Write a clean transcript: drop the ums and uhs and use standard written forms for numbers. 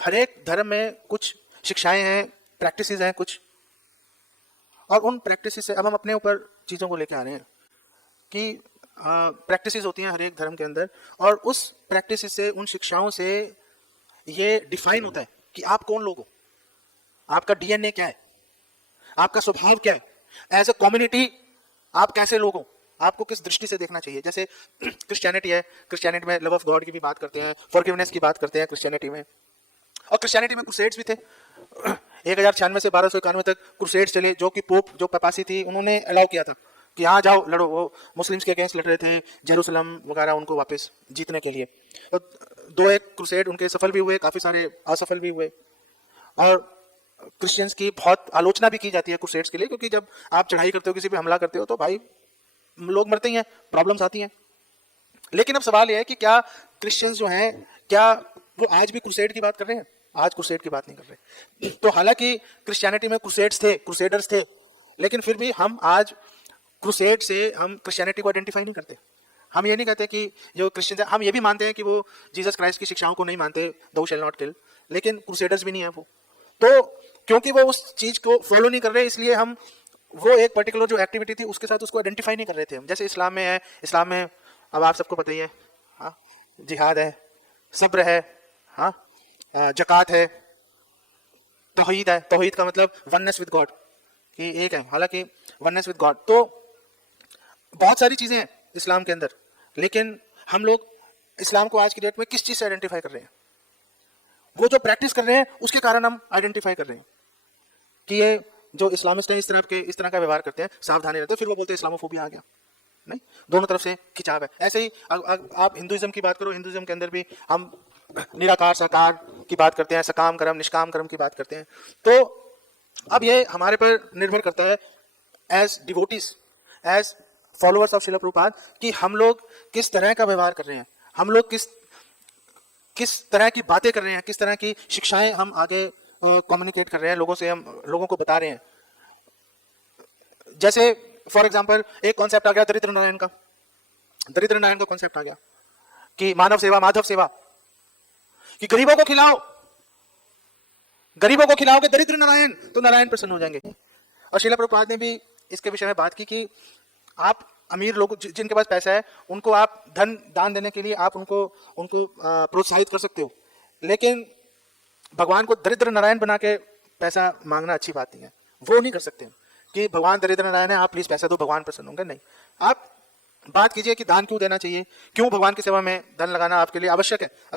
हर एक धर्म में कुछ शिक्षाएं हैं, प्रैक्टिसेस हैं कुछ, और उन प्रैक्टिसेस से अब हम अपने ऊपर चीज़ों को लेके आ रहे हैं कि प्रैक्टिसेस होती हैं हर एक धर्म के अंदर, और उस प्रैक्टिसेस से, उन शिक्षाओं से ये डिफाइन होता है कि आप कौन लोग हो, आपका डीएनए क्या है, आपका स्वभाव क्या है, एज अ कम्युनिटी आप कैसे लोग हो, आपको किस दृष्टि से देखना चाहिए। जैसे क्रिश्चियनिटी है, क्रिश्चियनिटी में लव ऑफ गॉड की भी बात करते हैं, फॉरगिवनेस की बात करते हैं क्रिश्चियनिटी में, और क्रिश्चियनिटी में क्रूसेड्स भी थे। 1096 से 1291 तक क्रूसेड्स चले, जो कि पोप, जो पपासी थी, उन्होंने अलाउ किया था कि हाँ जाओ लड़ो। वो मुस्लिम्स के अगेंस्ट लड़ रहे थे, जेरूसलम वगैरह उनको वापस जीतने के लिए। तो 2 एक क्रूसेड उनके सफल भी हुए, काफ़ी सारे असफल भी हुए, और क्रिश्चियंस की बहुत आलोचना भी की जाती है क्रूसेड्स के लिए, क्योंकि जब आप चढ़ाई करते हो, किसी पे हमला करते हो, तो भाई लोग मरते ही हैं, प्रॉब्लम्स आती हैं। लेकिन अब सवाल यह है कि क्या क्रिश्चियंस जो हैं, क्या वो आज भी क्रूसेड की बात कर रहे हैं? आज क्रूसेड की बात नहीं कर रहे। तो हालांकि क्रिश्चियनिटी में क्रूसेड्स थे, क्रूसेडर्स थे, लेकिन फिर भी हम आज क्रूसेड से हम क्रिश्चियनिटी को आइडेंटिफाई नहीं करते। हम ये नहीं कहते कि जो क्रिश्चियन, हम ये भी मानते हैं कि वो जीसस क्राइस्ट की शिक्षाओं को नहीं मानते, दो शैल नॉट किल, लेकिन क्रूसेडर्स भी नहीं है वो। तो क्योंकि वो उस चीज को फॉलो नहीं कर रहे, इसलिए हम वो एक पर्टिकुलर जो एक्टिविटी थी उसके साथ उसको आइडेंटिफाई नहीं कर रहे थे हम। जैसे इस्लाम में है, इस्लाम में अब आप सबको पता ही है, हाँ, जिहाद है, सब्र है, हाँ, जक़ात है, तौहीद है। तौहीद का मतलब वननेस विद गॉड, कि एक है, हालांकि वननेस विद गॉड। तो बहुत सारी चीजें हैं इस्लाम के अंदर, लेकिन हम लोग इस्लाम को आज की डेट में किस चीज से आइडेंटिफाई कर रहे हैं? वो जो प्रैक्टिस कर रहे हैं उसके कारण हम आइडेंटिफाई कर रहे हैं कि ये जो इस्लामिस्ट हैं इस तरह का व्यवहार करते हैं, सावधानी रहते हैं, फिर वो बोलते हैं इस्लामोफोबिया आ गया। नहीं, दोनों तरफ से खिंचाव है। ऐसे ही आप हिंदुइज्म की बात करो, हिंदुइज्म के अंदर भी हम निराकार साकार की बात करते हैं, सकाम कर्म निष्काम कर्म की बात करते हैं। तो अब ये हमारे पर निर्भर करता है as devotees, as followers of Srila Prabhupada, कि हम लोग किस तरह का व्यवहार कर रहे हैं, हम लोग किस तरह की बातें कर रहे हैं, किस तरह की शिक्षाएं हम आगे कम्युनिकेट कर रहे हैं लोगों से, हम लोगों को बता रहे हैं। जैसे फॉर एग्जाम्पल एक कॉन्सेप्ट आ गया दरिद्र नारायण का। दरिद्र नारायण का कॉन्सेप्ट आ गया कि मानव सेवा, माधव सेवा, कि गरीबों को खिलाओ, गरीबों को खिलाओगे दरिद्र नारायण, तो नारायण प्रसन्न हो जाएंगे। और श्रील प्रभुपाद ने भी इसके विषय में बात की कि आप अमीर लोग जिनके पास पैसा है उनको आप धन दान देने के लिए आप उनको प्रोत्साहित कर सकते हो, लेकिन भगवान को दरिद्र नारायण बना के पैसा मांगना अच्छी बात नहीं है। वो नहीं कर सकते कि भगवान दरिद्र नारायण है, आप प्लीज पैसा दो, भगवान प्रसन्न होंगे। नहीं, आप बात कीजिए कि दान क्यों देना चाहिए, क्यों भगवान की सेवा में धन लगाना आपके लिए आवश्यक है।